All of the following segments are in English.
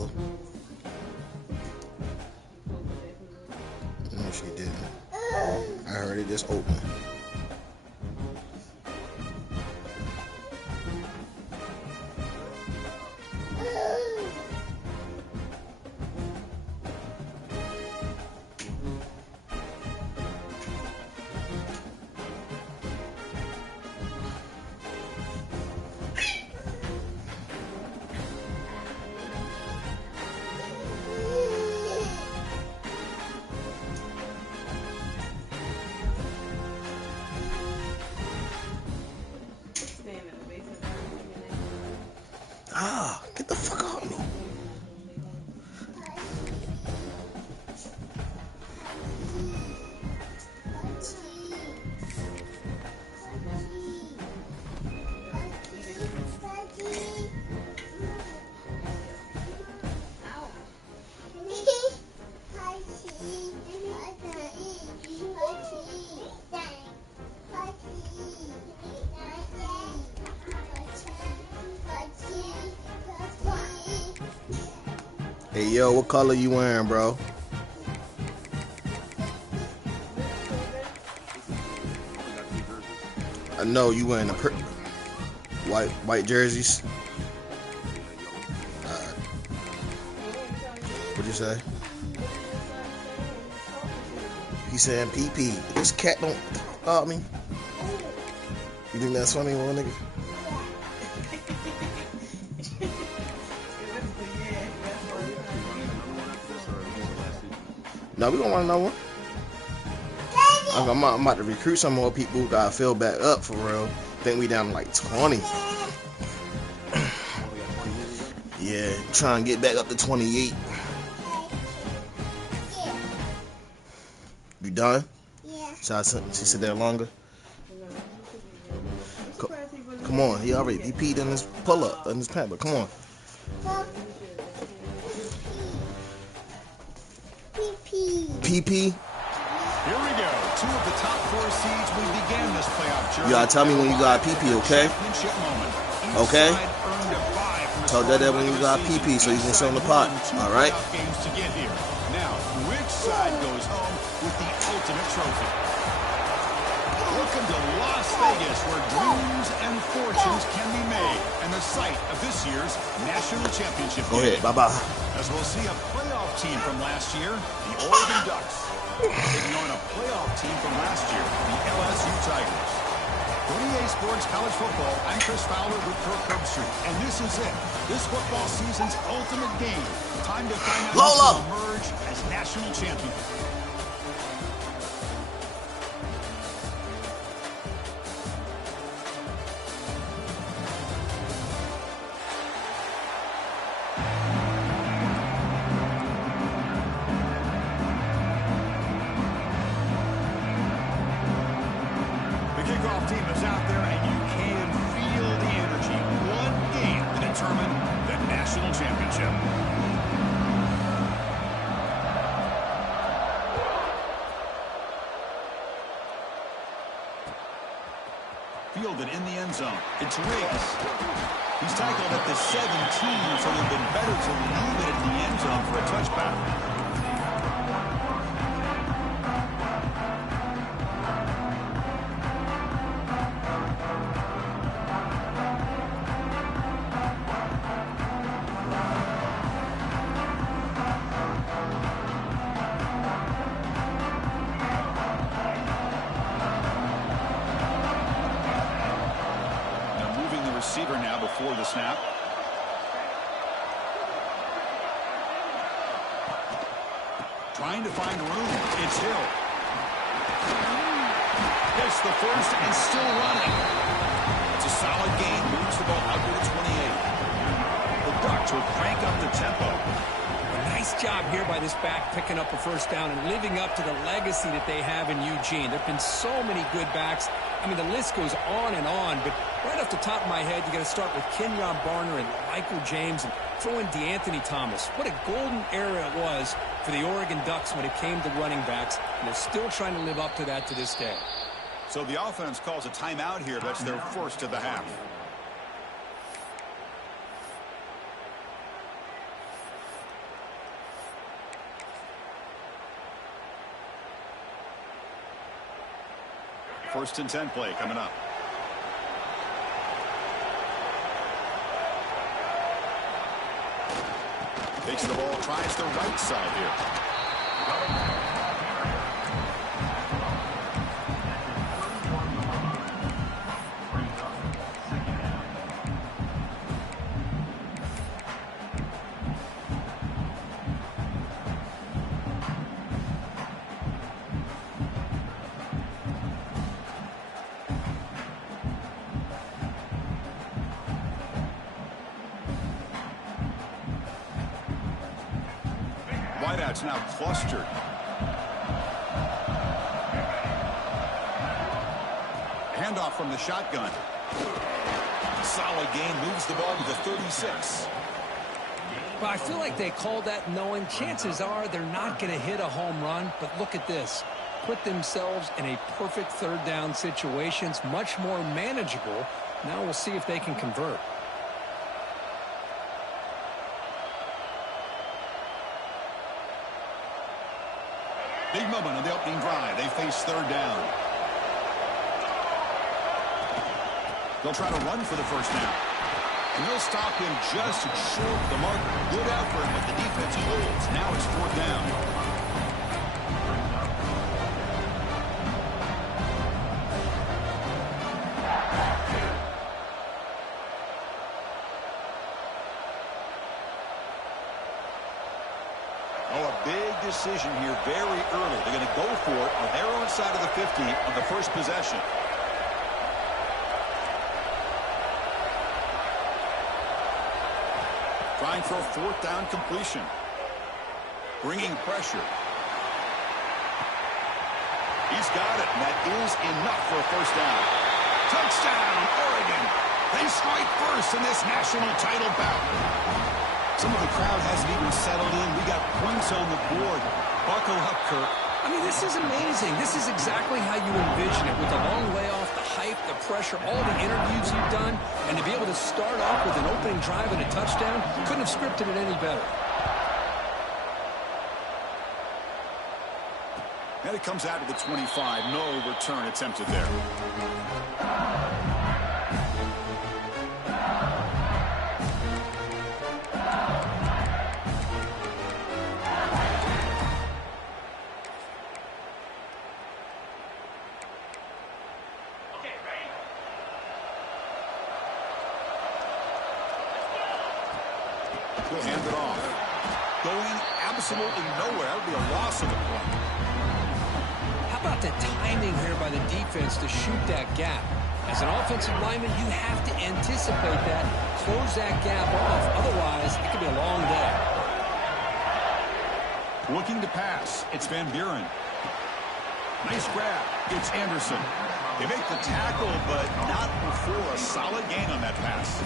over. No, she didn't. I heard it just open. Ah, get the fuck off me. Hey, yo, what color you wearing, bro? I know you wearing the white jerseys. What'd you say? He saying PP. This cat don't talk me. You think that's funny, little nigga? No, we gonna run another one. I'm about to recruit some more people who gotta fill back up for real. I think we down to like 20. Yeah, trying to get back up to 28. You done? Yeah. Should she sit there longer? Come on, he peed in his pull-up, in his pant, but come on. PP. Here we go. Two of the top 4 seeds. We began this playoff journey. You gotta tell me when you got PP, okay? Okay? Tell Dad that when you got PP so you can show him the pot. All right? Games to get here. Now, which side goes home with the ultimate trophy? Welcome to Las Vegas, where dreams and fortunes can be made, and the site of this year's National Championship Go ahead. Bye-bye. As we'll see a playoff team from last year, the Oregon Ducks, taking on a playoff team from last year, the LSU Tigers. For EA Sports College Football, I'm Chris Fowler with Kirk Herbstreit, and this is it. This football season's ultimate game. Time to find out who will emerge as national champions. Kickoff team is out there, and you can feel the energy. One game to determine the national championship. Fielded in the end zone. It's Riggs. He's tackled at the 17, so it would have been better to leave it at the end zone for a touchback. Receiver now before the snap. Trying to find room. It's Hill. Hits the first and still running. It's a solid gain. Moves the ball out to the 28. The Ducks will crank up the tempo. Nice job here by this back, picking up a first down and living up to the legacy that they have in Eugene. There have been so many good backs. I mean, the list goes on and on, but right off the top of my head, you got to start with Kenyon Barner and Michael James and throw in DeAnthony Thomas. What a golden era it was for the Oregon Ducks when it came to running backs, and they're still trying to live up to that to this day. So the offense calls a timeout here. That's their first of the half. First and 10 play coming up. Takes the ball, tries the right side here. Wideouts now clustered. Handoff from the shotgun. Solid gain, moves the ball to the 36. Well, I feel like they called that knowing chances are they're not going to hit a home run, but look at this. Put themselves in a perfect third down situation. It's much more manageable. Now we'll see if they can convert. Big moment on the opening drive. They face third down. They'll try to run for the first down. And they'll stop him just short of the marker. Good effort, but the defense holds. Now it's fourth down. Decision here very early. They're going to go for it on their own side of the 50 on the first possession. Trying for a fourth down completion. Bringing pressure. He's got it, and that is enough for a first down. Touchdown, Oregon. They strike first in this national title bout. Some of the crowd hasn't even settled in. We got points on the board. Buckle up, Kirk. I mean, this is amazing. This is exactly how you envision it, with the long layoff, the hype, the pressure, all the interviews you've done, and to be able to start off with an opening drive and a touchdown, couldn't have scripted it any better. And it comes out of the 25. No return attempted there. He'll hand it off. Going absolutely nowhere. That would be a loss of a point. How about the timing here by the defense to shoot that gap? As an offensive lineman, you have to anticipate that, close that gap off. Otherwise, it could be a long day. Looking to pass. It's Van Buren. Nice grab. It's Anderson. They make the tackle, but not before a solid gain on that pass.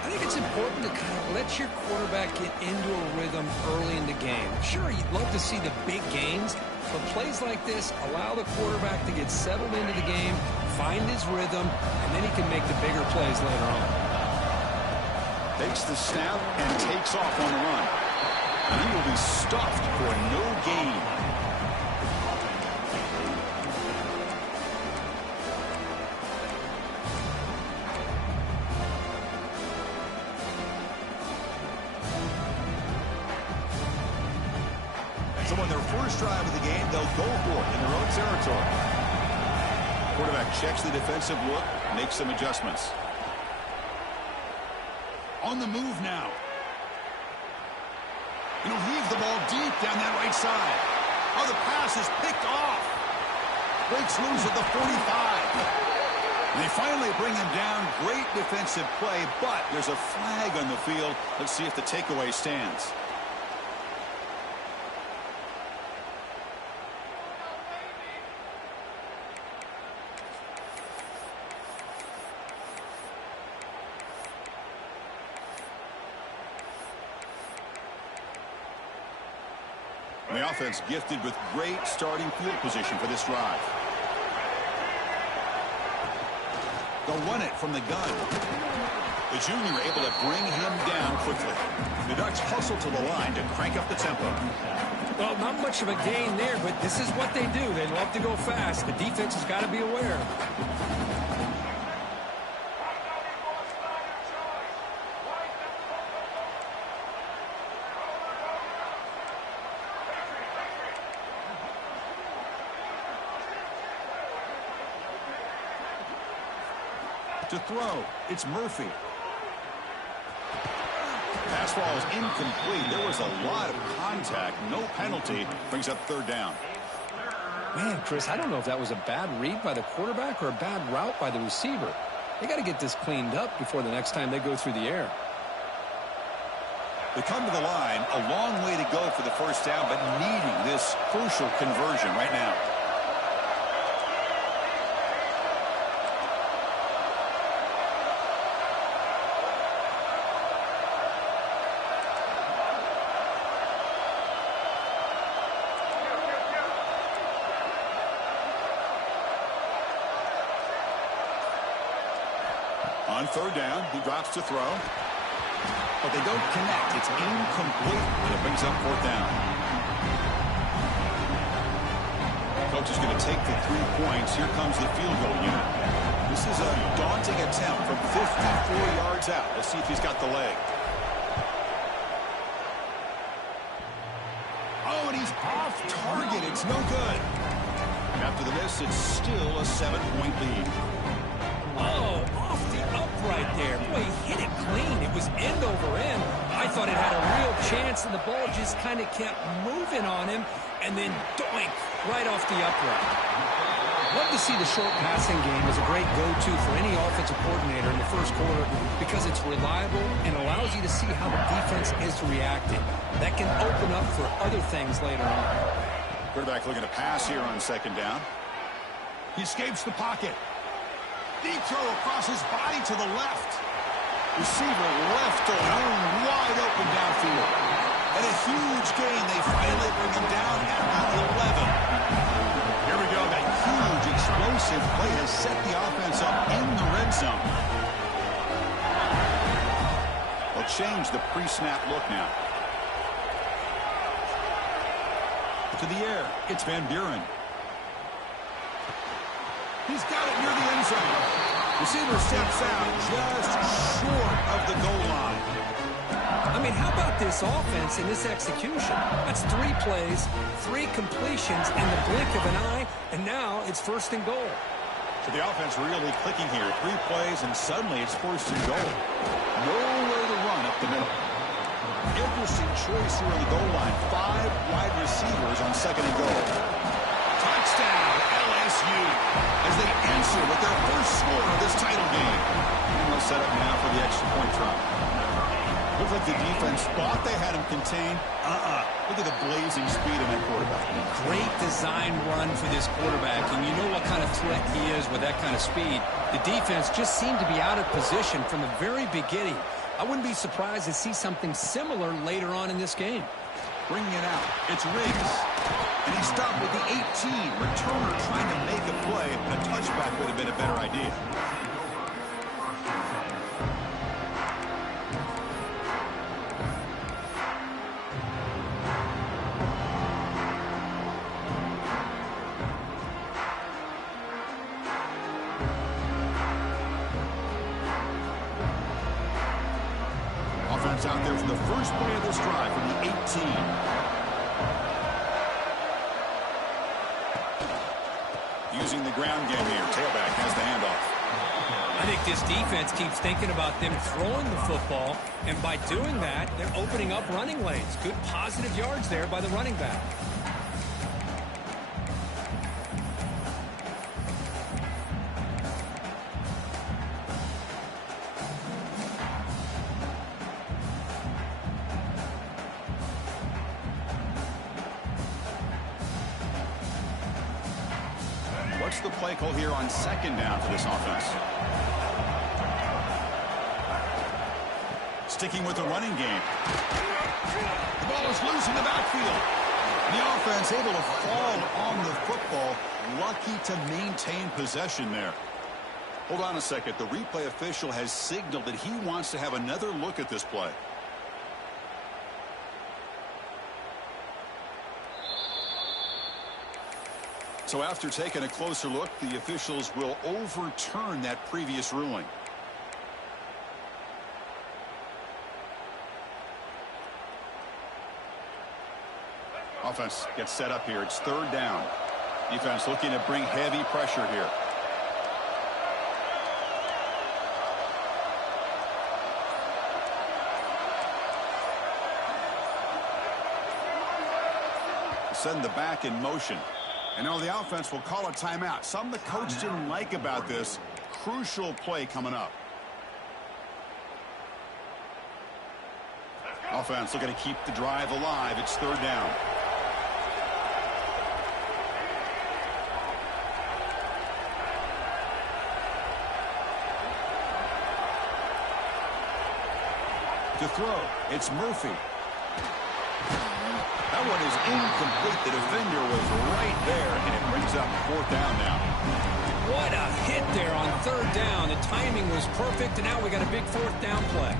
I think it's important to kind of let your quarterback get into a rhythm early in the game. Sure, you'd love to see the big gains, but plays like this allow the quarterback to get settled into the game, find his rhythm, and then he can make the bigger plays later on. Takes the snap and takes off on the run. And he will be stuffed for no gain. So on their first drive of the game, they'll go for it in their own territory. Quarterback checks the defensive look, makes some adjustments. On the move now. And he'll heave the ball deep down that right side. Oh, the pass is picked off. Breaks loose at the 45. And they finally bring him down. Great defensive play, but there's a flag on the field. Let's see if the takeaway stands. The offense gifted with great starting field position for this drive. They'll run it from the gun. The junior able to bring him down quickly. The Ducks hustle to the line to crank up the tempo. Well, not much of a gain there, but this is what they do. They love to go fast. The defense has got to be aware. To throw, it's Murphy. Pass ball is incomplete. There was a lot of contact. No penalty. Brings up third down. Man, Chris, I don't know if that was a bad read by the quarterback or a bad route by the receiver. They got to get this cleaned up before the next time they go through the air. They come to the line. A long way to go for the first down, but needing this crucial conversion right now. On third down, he drops to throw. But they don't connect. It's incomplete, and it brings up fourth down. Coach is going to take the 3 points. Here comes the field goal unit. This is a daunting attempt from 54 yards out. Let's see if he's got the leg. Oh, and he's off target. It's no good. After the miss, it's still a 7-point lead. Oh, off the upright there. Boy, he hit it clean. It was end over end. I thought it had a real chance, and the ball just kind of kept moving on him, and then doink, right off the upright. Love to see the short passing game as a great go-to for any offensive coordinator in the first quarter because it's reliable and allows you to see how the defense is reacting. That can open up for other things later on. Quarterback looking to pass here on second down. He escapes the pocket. Deep throw across his body to the left. Receiver left alone, wide open downfield. And a huge gain. They finally bring him down at the 11. Here we go. That huge explosive play has set the offense up in the red zone. They'll change the pre-snap look now. To the air. It's Van Buren. He's got it near the end zone. Receiver steps out just short of the goal line. I mean, how about this offense and this execution? That's 3 plays, 3 completions in the blink of an eye, and now it's first and goal. So the offense really clicking here. 3 plays, and suddenly it's first and goal. Nowhere to run up the middle. Interesting choice here on the goal line. 5 wide receivers on second and goal. Touchdown, LSU, as they answer with their first score of this title game. And they'll set up now for the extra point try. Looks like the defense thought they had him contained. Look at the blazing speed of that quarterback. Great design run for this quarterback, and you know what kind of threat he is with that kind of speed. The defense just seemed to be out of position from the very beginning. I wouldn't be surprised to see something similar later on in this game. Bringing it out, it's Riggs. And he stopped with the 18. Returner trying to make a play. A touchback would have been a better idea. Offense out there for the first play of this drive from the 18. Using the ground game here. Tailback has the handoff. I think this defense keeps thinking about them throwing the football, and by doing that, they're opening up running lanes. Good positive yards there by the running back. What's the play call here on second down for this offense? Sticking with the running game. The ball is loose in the backfield. The offense able to fall on the football. Lucky to maintain possession there. Hold on a second. The replay official has signaled that he wants to have another look at this play. So after taking a closer look, the officials will overturn that previous ruling. Offense gets set up here. It's third down. Defense looking to bring heavy pressure here. Send the back in motion. And now the offense will call a timeout. Something the coach didn't like about this. Crucial play coming up. Offense looking to keep the drive alive. It's third down. To throw, it's Murphy. That one is incomplete. The defender was right there, and it brings up fourth down now. What a hit there on third down. The timing was perfect, and now we got a big fourth down play.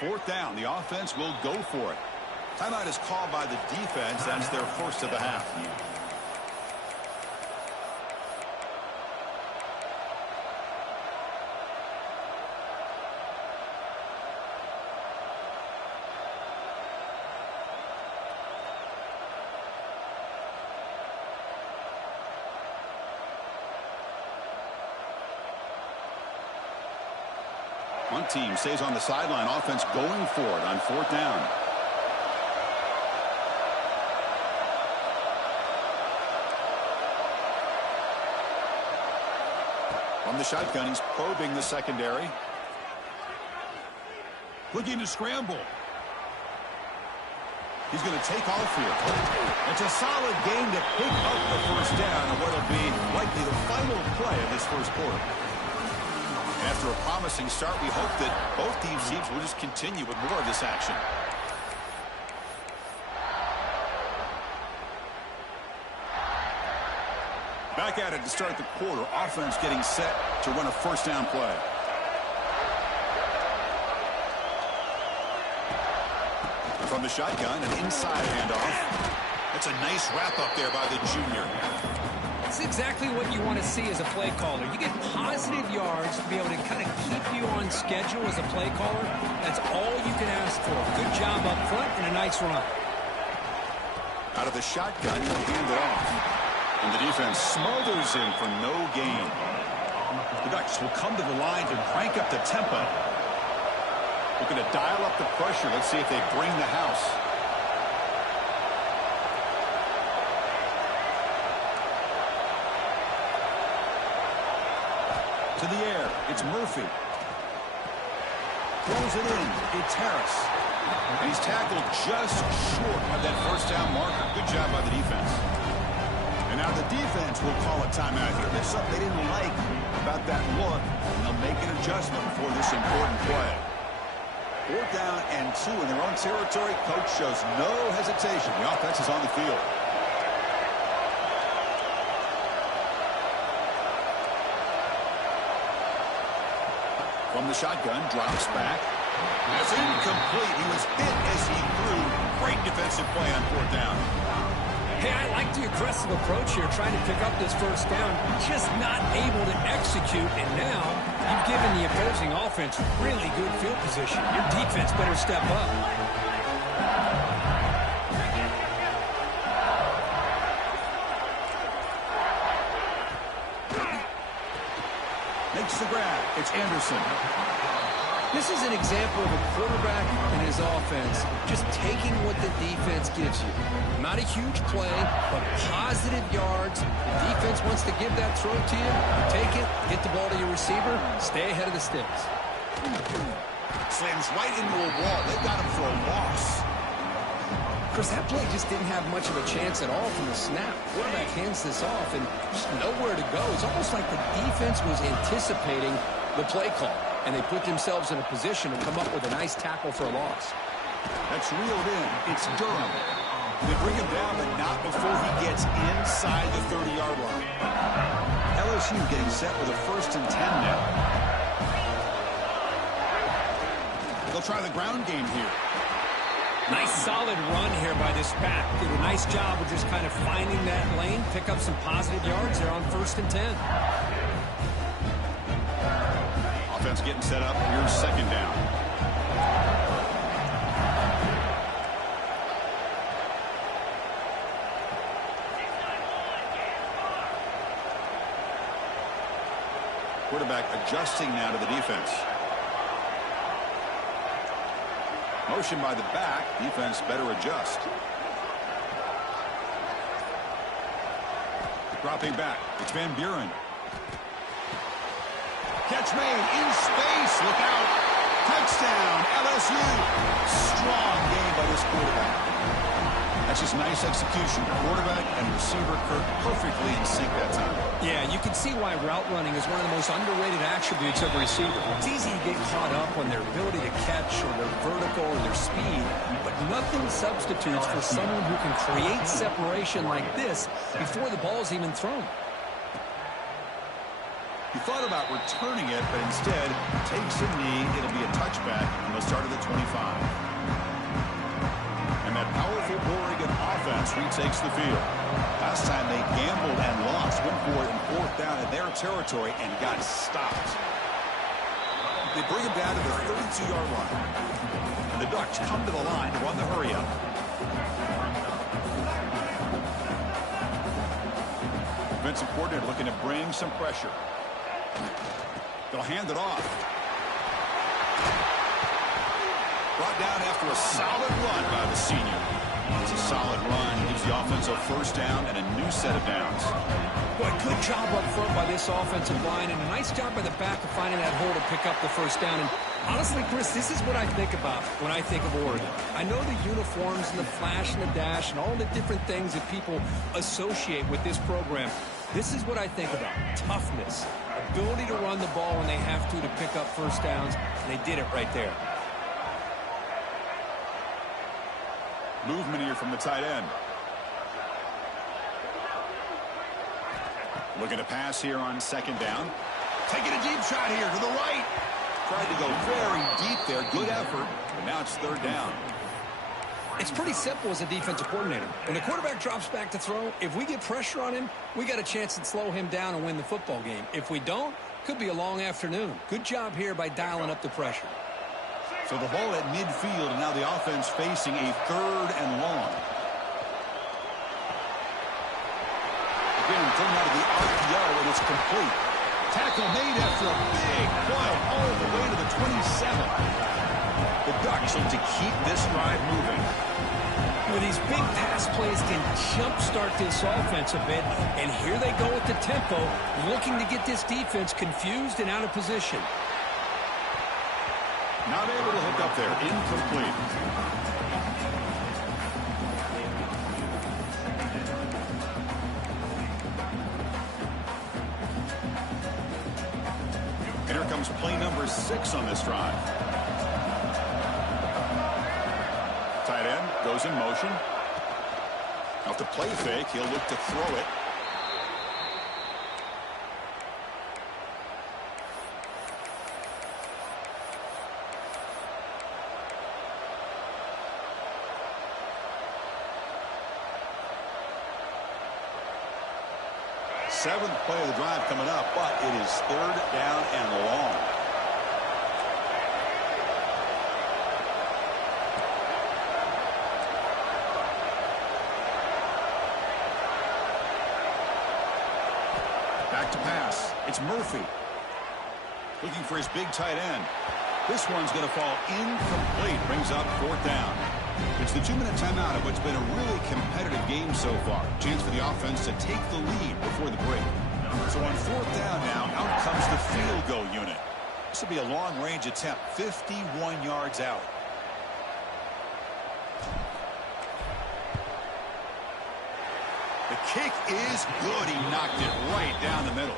Fourth down. The offense will go for it. Timeout is called by the defense. That's their first of the half. One team stays on the sideline. Offense going for it on fourth down. From the shotgun, he's probing the secondary. Looking to scramble. He's going to take off here. It's a solid game to pick up the first down on what will be likely the final play of this first quarter. After a promising start, we hope that both teams will just continue with more of this action. Back at it to start the quarter. Offense getting set to run a first down play. From the shotgun, an inside handoff. That's a nice wrap up there by the junior. That's exactly what you want to see as a play caller. You get positive yards to be able to kind of keep you on schedule as a play caller. That's all you can ask for. Good job up front and a nice run. Out of the shotgun, he'll hand it off. And the defense smothers him for no gain. The Ducks will come to the line to crank up the tempo. Looking to dial up the pressure. Let's see if they bring the house. To the air, it's Murphy. Throws it in, it's Harris. And he's tackled just short of that first down marker. Good job by the defense. And now the defense will call a timeout here. There's something they didn't like about that look, and they'll make an adjustment for this important play. Fourth down and 2 in their own territory. Coach shows no hesitation. The offense is on the field. From the shotgun, drops back. That's incomplete. He was hit as he threw. Great defensive play on fourth down. Hey, I like the aggressive approach here, trying to pick up this first down. Just not able to execute, and now you've given the opposing offense really good field position. Your defense better step up. Makes the grab. It's Anderson. This is an example of a quarterback and his offense just taking what the defense gives you. Not a huge play, but positive yards. The defense wants to give that throw to you. Take it, get the ball to your receiver, stay ahead of the sticks. Slams right into a wall. They got him for a loss. Chris, that play just didn't have much of a chance at all from the snap. Quarterback hands this off and just nowhere to go. It's almost like the defense was anticipating the play call, and they put themselves in a position to come up with a nice tackle for a loss. That's reeled in. It's Durham. They bring him down, but not before he gets inside the 30-yard line. LSU getting set with a 1st and 10 now. They'll try the ground game here. Nice solid run here by this back. Did a nice job of just kind of finding that lane, pick up some positive yards there on 1st and 10. Offense getting set up. Here's 2nd down. Quarterback adjusting now to the defense. Motion by the back. Defense better adjust. Dropping back. It's Van Buren. Catch made in space. Look out. Touchdown, LSU. Strong game by this quarterback. That's just nice execution. Quarterback and receiver Kirk perfectly in sync that time. Yeah, you can see why route running is one of the most underrated attributes of a receiver. It's easy to get caught up on their ability to catch or their vertical or their speed, but nothing substitutes for someone who can create separation like this before the ball's even thrown. He thought about returning it, but instead takes a knee. It'll be a touchback, and they'll start at the 25. And that powerful Oregon offense retakes the field. Last time they gambled and lost, went for it in 4th down in their territory and got stopped. They bring him down to the 32-yard line. And the Ducks come to the line to run the hurry-up. Defensive coordinator looking to bring some pressure. They'll hand it off. Brought down after a solid run by the senior. It's a solid run. Gives the offense a 1st down and a new set of downs. Boy, good job up front by this offensive line, and a nice job by the back of finding that hole to pick up the 1st down. And honestly, Chris, this is what I think about when I think of Oregon. I know the uniforms and the flash and the dash and all the different things that people associate with this program. This is what I think about. Toughness, ability to run the ball when they have to pick up 1st downs, and they did it right there. Movement here from the tight end. Looking to pass here on 2nd down. Taking a deep shot here to the right. Tried to go very deep there. Good effort. But now it's 3rd down. It's pretty simple as a defensive coordinator. When the quarterback drops back to throw, if we get pressure on him, we got a chance to slow him down and win the football game. If we don't, could be a long afternoon. Good job here by dialing up the pressure. So the ball at midfield, and now the offense facing a 3rd and long. Again, thrown out of the RPO, and it's complete. Tackle made after a big play all the way to the 27. The Ducks need to keep this drive moving. Well, these big pass plays can jumpstart this offense a bit, and here they go with the tempo, looking to get this defense confused and out of position. Not able to hook up there. Incomplete. And here comes play number 6 on this drive. Tight end goes in motion. Off the play fake, he'll look to throw it. Seventh play of the drive coming up, but it is 3rd down and long. Back to pass. It's Murphy. Looking for his big tight end. This one's going to fall incomplete. Brings up 4th down. It's the 2-minute timeout of what's been a really competitive game so far. Chance for the offense to take the lead before the break. So on 4th down now, out comes the field goal unit. This will be a long-range attempt, 51 yards out. The kick is good. He knocked it right down the middle.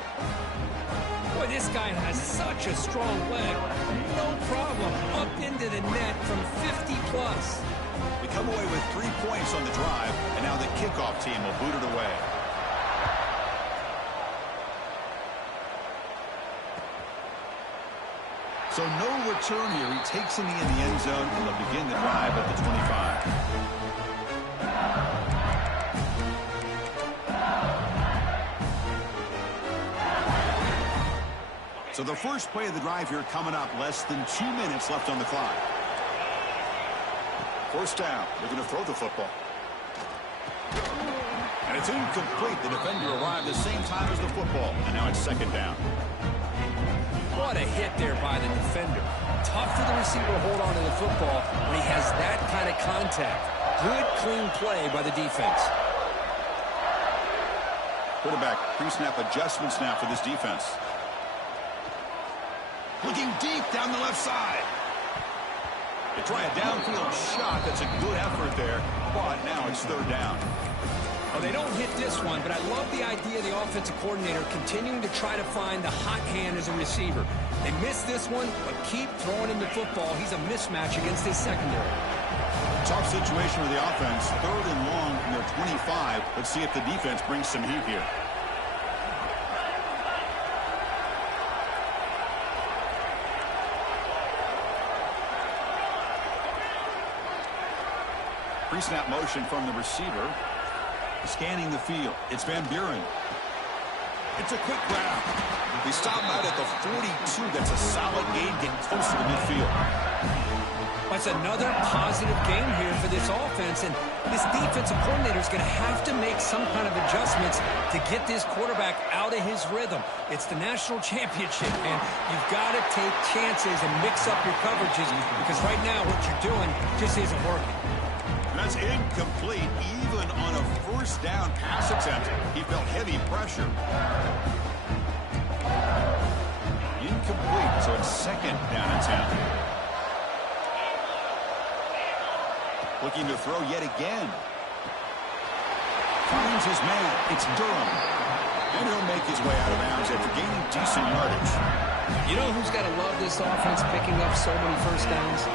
Boy, This guy has such a strong leg. No problem. Up into the net from 50 plus. We come away with 3 points on the drive, and now the kickoff team will boot it away. So no return here. He takes in the end zone, and they'll begin the drive at the 25. So the first play of the drive here coming up, less than 2 minutes left on the clock. First down. They're going to throw the football. And it's incomplete. The defender arrived the same time as the football, and now it's second down. What a hit there by the defender. Tough for the receiver to hold on to the football when he has that kind of contact. Good, clean play by the defense. Quarterback, pre-snap adjustments now for this defense. Looking deep down the left side. They try a downfield shot. That's a good effort there, but now it's third down. Well, they don't hit this one, but I love the idea of the offensive coordinator continuing to try to find the hot hand as a receiver. They missed this one, but keep throwing him the football. He's a mismatch against his secondary. Tough situation with the offense. Third and long from their 25. Let's see if the defense brings some heat here. Pre-snap motion from the receiver. Scanning the field. It's Van Buren. It's a quick grab. They stop out at the 42. That's a solid gain, getting closer to midfield. That's another positive game here for this offense, and this defensive coordinator is going to have to make some kind of adjustments to get this quarterback out of his rhythm. It's the National Championship, and you've got to take chances and mix up your coverages, because right now what you're doing just isn't working. That's incomplete, even on a first down pass attempt. He felt heavy pressure. Incomplete, so it's second down and 10. Looking to throw yet again. Finds his man. It's Durham. And he'll make his way out of bounds after gaining decent yardage. You know who's got to love this offense picking up so many first downs?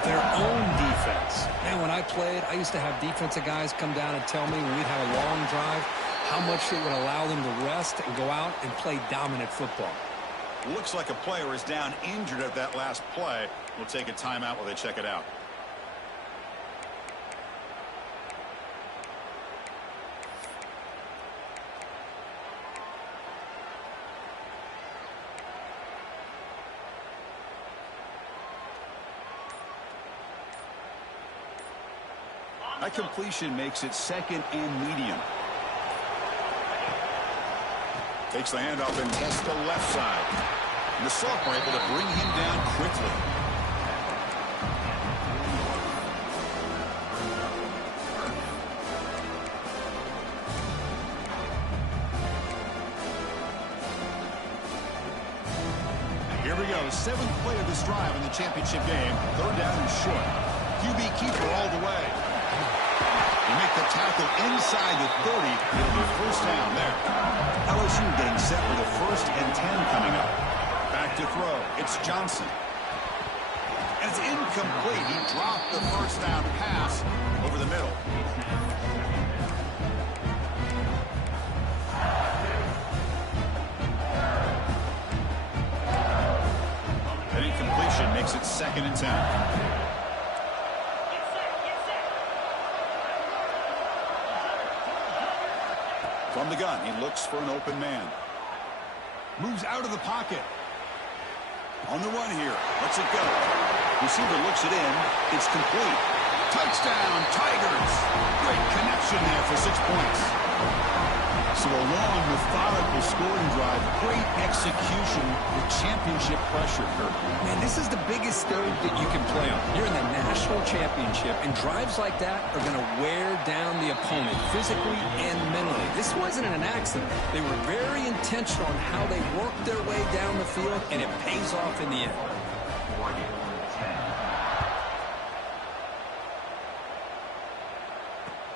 Their own defense. Man, when I played, I used to have defensive guys come down and tell me when we'd have a long drive how much it would allow them to rest and go out and play dominant football. Looks like a player is down injured at that last play. We'll take a timeout while they check it out. That completion makes it second and medium. Takes the handoff and tests the left side. And the sophomore able to bring him down quickly. Here we go. Seventh play of this drive in the championship game. Third down and short. QB keeper all the way. They make the tackle inside the 30. It'll be first down there. LSU getting set for the first and 10 coming up. Back to throw. It's Johnson. And it's incomplete. He dropped the first down pass over the middle. That incompletion makes it second and 10. From the gun, he looks for an open man. Moves out of the pocket. On the run here. Lets it go. Receiver looks it in. It's complete. Touchdown, Tigers. Great connection there for 6 points. So a long, methodical scoring drive. Great execution with championship pressure. Man, this is the biggest stage that you can play on. You're in the National Championship, and drives like that are going to wear down the opponent physically and mentally. This wasn't an accident. They were very intentional on how they worked their way down the field, and it pays off in the end.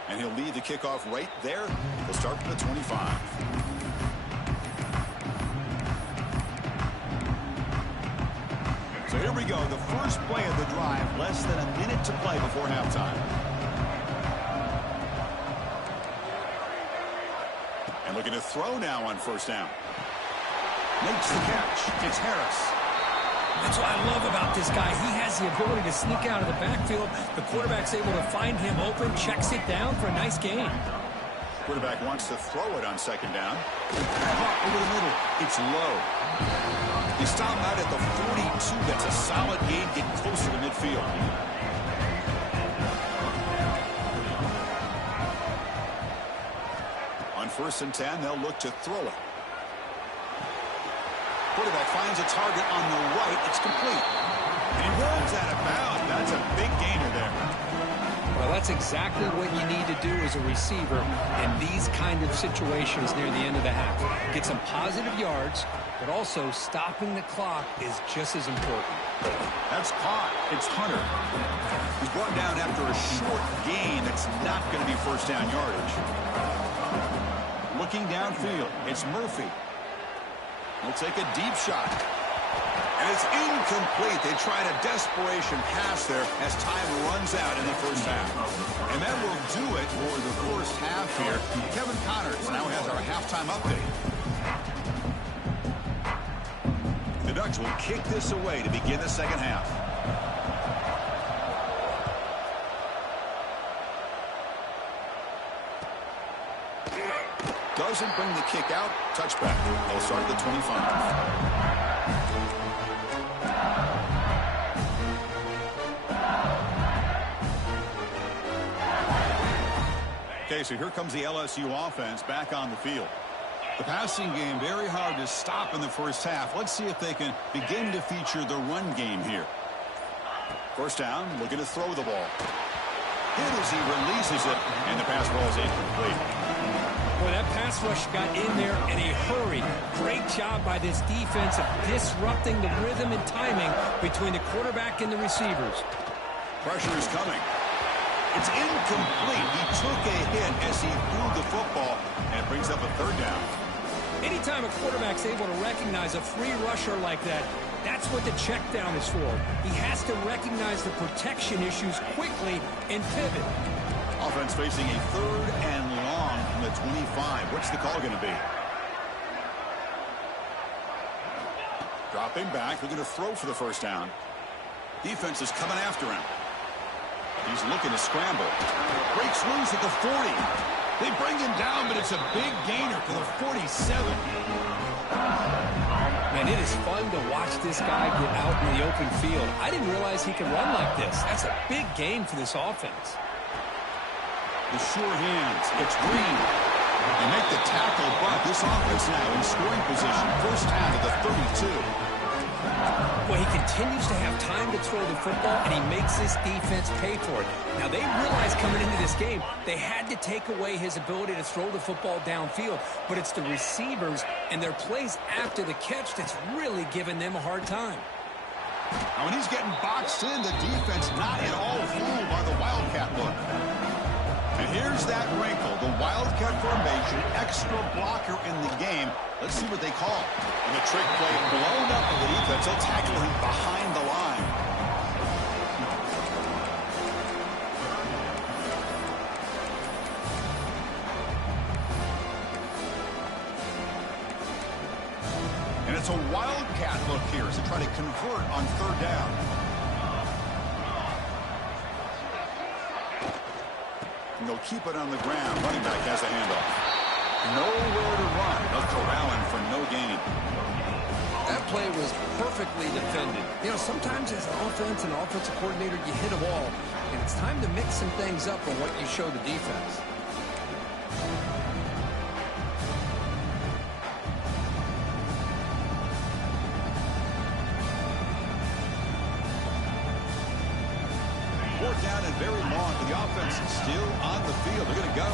And he'll lead the kickoff right there. He'll start from the 25. we go. The first play of the drive, less than a minute to play before halftime. And looking to throw now on first down. Makes the catch. It's Harris. That's what I love about this guy. He has the ability to sneak out of the backfield. The quarterback's able to find him open, checks it down for a nice gain. Quarterback wants to throw it on second down. Caught over the middle. It's low. You stop out at the 42. That's a solid gain, getting closer to midfield. On 1st and 10, they'll look to throw it. Quarterback finds a target on the right. It's complete. And he runs out of bounds. That's a big gainer there. Well, that's exactly what you need to do as a receiver in these kind of situations near the end of the half. Get some positive yards, but also stopping the clock is just as important. That's caught. It's Hunter. He's brought down after a short gain. That's not going to be first down yardage. Looking downfield, it's Murphy. He'll take a deep shot. And it's incomplete. They tried a desperation pass there as time runs out in the first half. And that will do it for the first half here. Kevin Connors now has our halftime update. The Ducks will kick this away to begin the second half. Doesn't bring the kick out. Touchback. They'll start at the 25. Okay, so here comes the LSU offense back on the field. The passing game very hard to stop in the first half. Let's see if they can begin to feature the run game here. First down, looking to throw the ball. Hit as he releases it, and the pass ball is incomplete. Boy, that pass rush got in there in a hurry. Great job by this defense of disrupting the rhythm and timing between the quarterback and the receivers. Pressure is coming. It's incomplete. He took a hit as he threw the football, and it brings up a third down. Anytime a quarterback's able to recognize a free rusher like that, that's what the check down is for. He has to recognize the protection issues quickly and pivot. Offense facing a third and long from the 25. What's the call going to be? Dropping back, looking to throw for the first down. Defense is coming after him. He's looking to scramble. Breaks loose at the 40. They bring him down, but it's a big gainer to the 47. Man, it is fun to watch this guy get out in the open field. I didn't realize he could run like this. That's a big game for this offense. The sure hands. It's Green. They make the tackle, but this offense now in scoring position. First down to the 32. Well, he continues to have time to throw the football, and he makes this defense pay for it. Now, they realized coming into this game, they had to take away his ability to throw the football downfield, but it's the receivers and their plays after the catch that's really giving them a hard time. Now, when he's getting boxed in, the defense not at all fooled by the Wildcat look. And here's that wrinkle, the Wildcat formation, extra blocker in the game. Let's see what they call. And the trick play blown up by the defense. They'll tackle him behind the line. And it's a Wildcat look here as they try to convert on third down. And they'll keep it on the ground. Running back has a handoff. Nowhere to run. They'll corral him for no gain. That play was perfectly defended. You know, sometimes as an offense and offensive coordinator, you hit a wall, and it's time to mix some things up on what you show the defense. Fourth down and very long, but the offense is still on the field. They're going to go.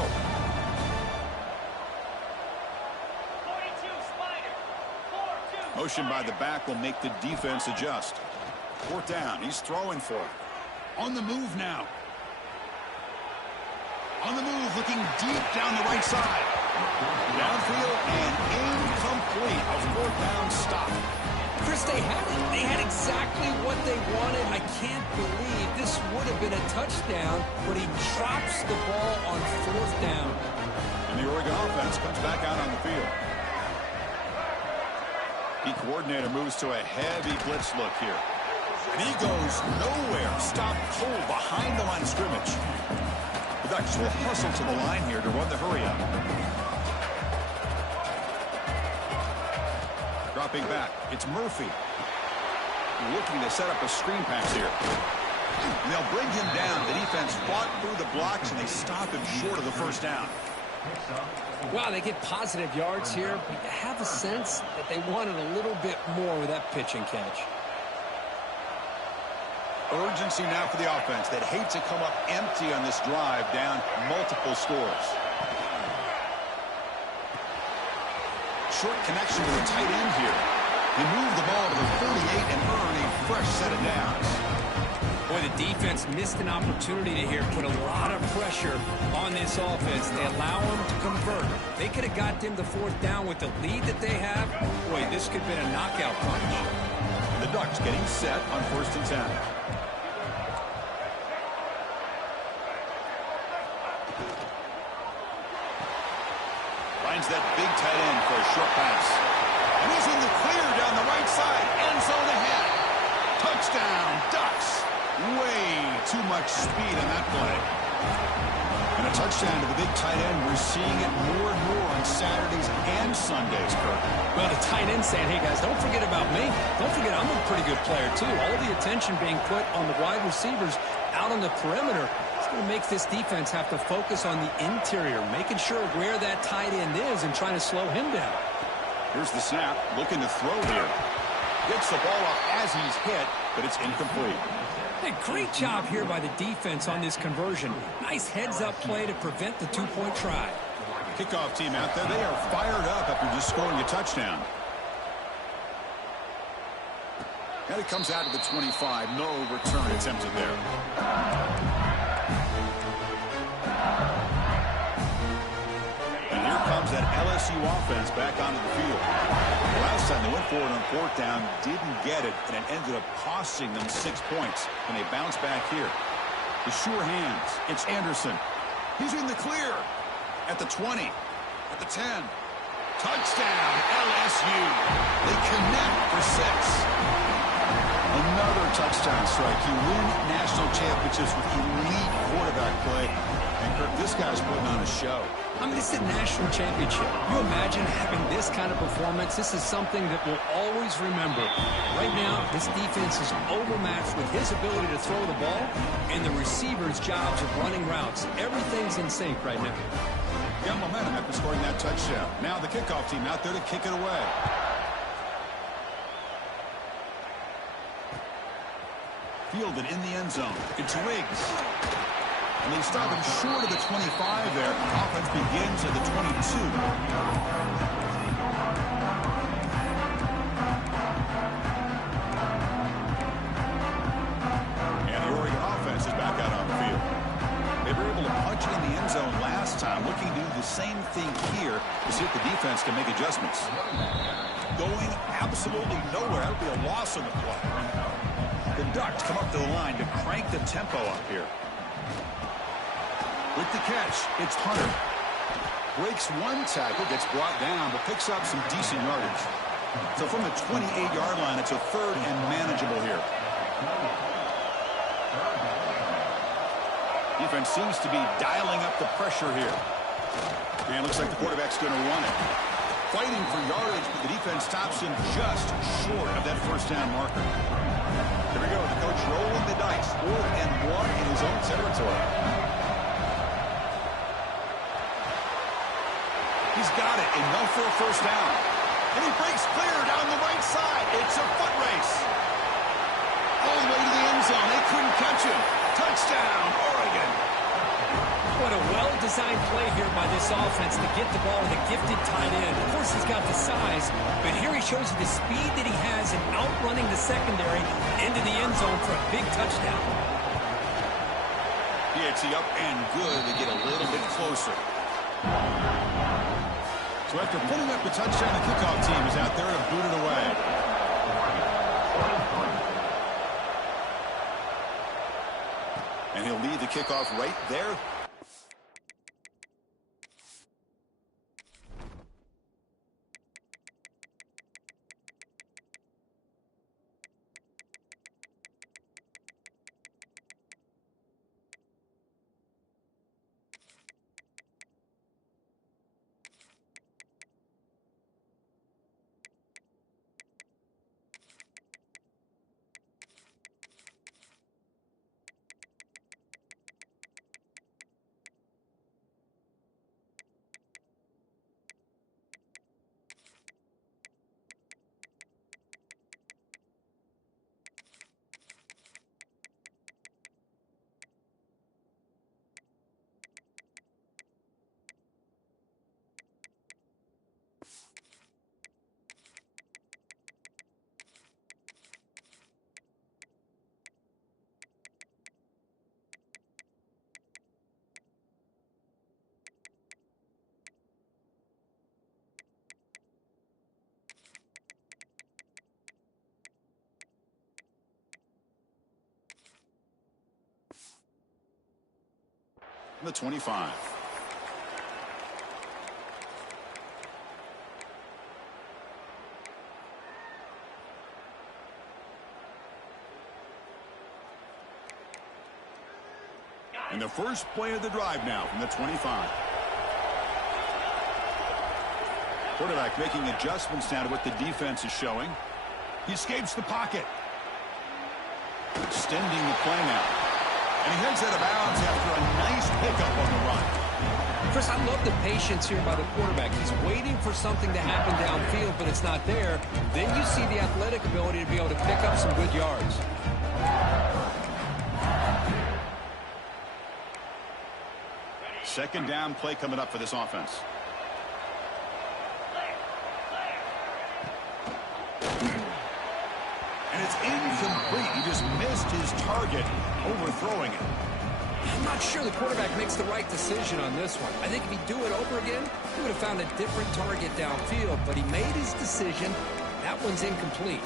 Motion by the back will make the defense adjust. Fourth down. He's throwing for it. On the move now. On the move, looking deep down the right side. Downfield and incomplete. A fourth down stop. Chris, they had it. They had exactly what they wanted. I can't believe this would have been a touchdown, but he drops the ball on 4th down. And the Oregon offense comes back out on the field. The coordinator moves to a heavy blitz look here. And he goes nowhere. Stop cold behind the line of scrimmage. The Ducks will hustle to the line here to run the hurry up. Dropping back, it's Murphy. Looking to set up a screen pass here. And they'll bring him down. The defense fought through the blocks, and they stop him short of the first down. Wow, they get positive yards here, but you have a sense that they wanted a little bit more with that pitch and catch. Urgency now for the offense that hates to come up empty on this drive, down multiple scores. Short connection to the tight end here. They move the ball to the 48 and earn a fresh set of downs. Boy, the defense missed an opportunity to here put a lot of pressure on this offense. They allow them to convert. They could have got them to 4th down with the lead that they have. Boy, this could have been a knockout punch. The Ducks getting set on 1st and 10. Finds that big tight end for a short pass. And he's in the clear down the right side. End zone ahead. Touchdown, Ducks. Way too much speed on that play. And a touchdown to the big tight end. We're seeing it more and more on Saturdays and Sundays, Kirk. Well, the tight end saying, hey, guys, don't forget about me. Don't forget I'm a pretty good player, too. All the attention being put on the wide receivers out on the perimeter. It's going to make this defense have to focus on the interior, making sure where that tight end is and trying to slow him down. Here's the snap. Looking to throw here. Gets the ball up as he's hit, but it's incomplete. Hey, great job here by the defense on this conversion. Nice heads-up play to prevent the 2-point try. Kickoff team out there. They are fired up after just scoring a touchdown. And it comes out to the 25. No return attempted there. And here comes that LSU offense back onto the field. Last time they went for it on 4th down, didn't get it, and it ended up costing them 6 points. And they bounce back here. The sure hands. It's Anderson. He's in the clear. At the 20. At the 10. Touchdown, LSU. They connect for 6. Another touchdown strike. You win national championships with elite quarterback play. And Kirk, this guy's putting on a show. I mean, this is a national championship. You imagine having this kind of performance? This is something that we'll always remember. Right now, this defense is overmatched with his ability to throw the ball and the receivers' jobs of running routes. Everything's in sync right now. Got momentum after scoring that touchdown. Now the kickoff team out there to kick it away. Fielded in the end zone. It's Riggs. And they stop him short of the 25 there. Offense begins at the 22. And the Oregon offense is back out on the field. They were able to punch it in the end zone last time. Looking to do the same thing here to see if the defense can make adjustments. Going absolutely nowhere. That would be a loss on the play. The Ducks come up to the line to crank the tempo up here. With the catch, it's Hunter. Breaks one tackle, gets brought down, but picks up some decent yardage. So from the 28-yard line, it's a 3rd and manageable here. Defense seems to be dialing up the pressure here. And looks like the quarterback's going to run it. Fighting for yardage, but the defense stops him just short of that 1st down marker. Here we go, the coach rolling the dice. 4th and 1 in his own territory. He's got it, enough for a 1st down. And he breaks clear down the right side. It's a foot race. All the way to the end zone. They couldn't catch him. Touchdown, Oregon. What a well-designed play here by this offense to get the ball to the gifted tight end. Of course, he's got the size, but here he shows you the speed that he has in outrunning the secondary into the end zone for a big touchdown. It's up and good to get a little bit closer. So after putting up the touchdown, the kickoff team is out there to boot it away. kickoff right there. The 25. And the first play of the drive now from the 25. Quarterback making adjustments now to what the defense is showing. He escapes the pocket. Extending the play now. And he heads out of bounds after a nice pickup on the run. Chris, I love the patience here by the quarterback. He's waiting for something to happen downfield, but it's not there. Then you see the athletic ability to be able to pick up some good yards. Second down play coming up for this offense. And it's incomplete. He just missed his target, overthrowing it. I'm not sure the quarterback makes the right decision on this one. I think if he'd do it over again, he would have found a different target downfield, but he made his decision. That one's incomplete.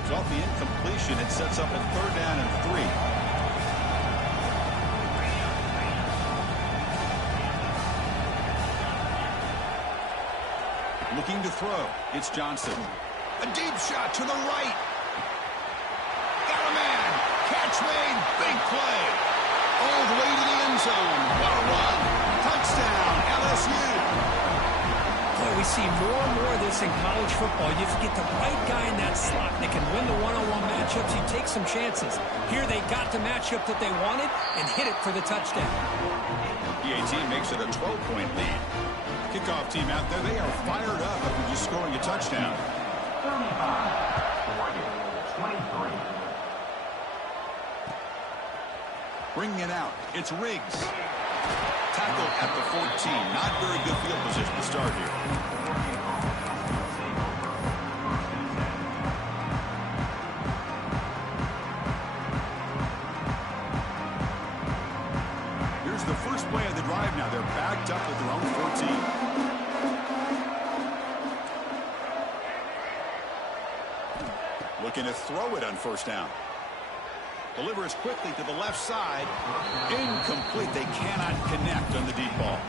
It's off the incompletion. It sets up a third down and 3. Looking to throw. It's Johnson. A deep shot to the right. Got a man. Catch made. Big play. All the way to the end zone. What a run. Touchdown, LSU. Boy, we see more and more of this in college football. If you get the right guy in that slot that can win the one-on-one matchups, you take some chances. Here they got the matchup that they wanted and hit it for the touchdown. PAT makes it a 12-point lead. Kickoff team out there, they are fired up after just scoring a touchdown. 35-23. Bringing it out, it's Riggs. Tackle at the 14. Not very good field position to start here. Here's the first play of the drive now. They're backed up at their own 14. Looking to throw it on first down. Delivers quickly to the left side. Incomplete. They cannot connect on the deep ball.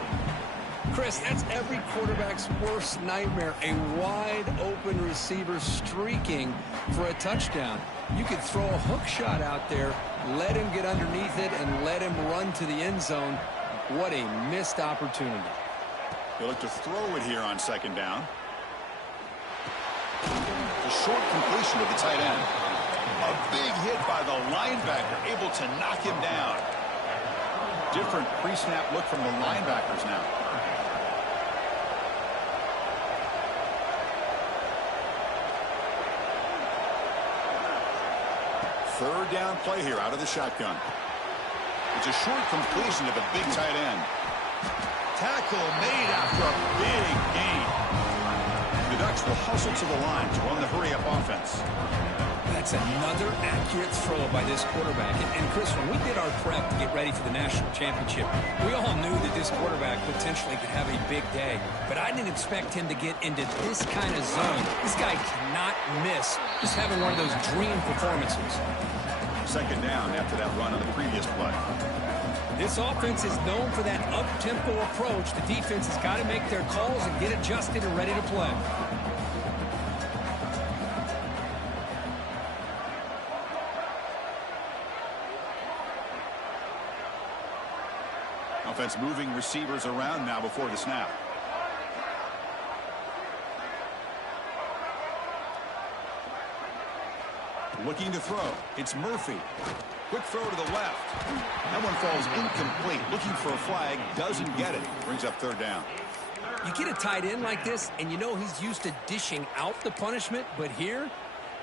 Chris, that's every quarterback's worst nightmare. A wide-open receiver streaking for a touchdown. You could throw a hook shot out there, let him get underneath it, and let him run to the end zone. What a missed opportunity. They look to throw it here on second down. The short completion of the tight end. A big hit by the linebacker, able to knock him down. Different pre-snap look from the linebackers now. Third down play here out of the shotgun. It's a short completion to the big tight end. Tackle made after a big gain. The Ducks will hustle to the line to run the hurry-up offense. That's another accurate throw by this quarterback. And Chris, when we did our prep to get ready for the National Championship, we all knew that this quarterback potentially could have a big day, but I didn't expect him to get into this kind of zone. This guy cannot miss. Just having one of those dream performances. Second down after that run on the previous play. This offense is known for that up-tempo approach. The defense has got to make their calls and get adjusted and ready to play. Offense moving receivers around now before the snap. Looking to throw. It's Murphy. Quick throw to the left. That one falls incomplete. Looking for a flag. Doesn't get it. Brings up third down. You get a tight end like this, and you know he's used to dishing out the punishment, but here,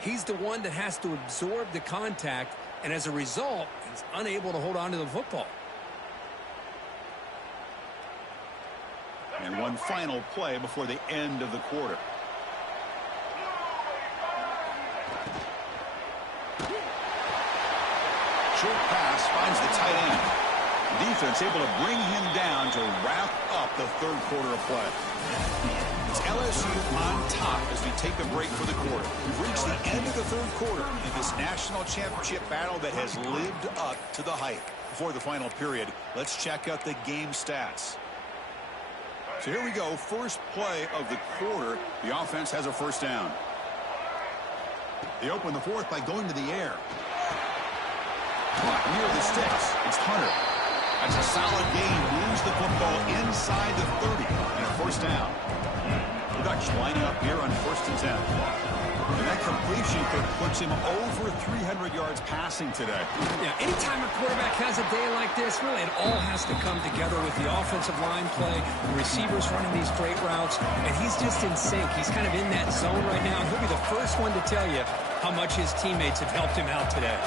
he's the one that has to absorb the contact, and as a result, he's unable to hold on to the football. And one final play before the end of the quarter. Short pass finds the tight end. Defense able to bring him down to wrap up the third quarter of play. It's LSU on top as we take a break for the quarter. We've reached the end of the third quarter in this national championship battle that has lived up to the hype. Before the final period, let's check out the game stats. So here we go, first play of the quarter. The offense has a first down. They open the fourth by going to the air. Caught near the sticks. It's Hunter. That's a solid gain. Moves the football inside the 30 and a first down. The Ducks lining up here on 1st and 10. And that completion puts him over 300 yards passing today. Yeah, anytime a quarterback has a day like this, really it all has to come together with the offensive line play, the receivers running these great routes, and he's just in sync. He's kind of in that zone right now. He'll be the first one to tell you how much his teammates have helped him out today.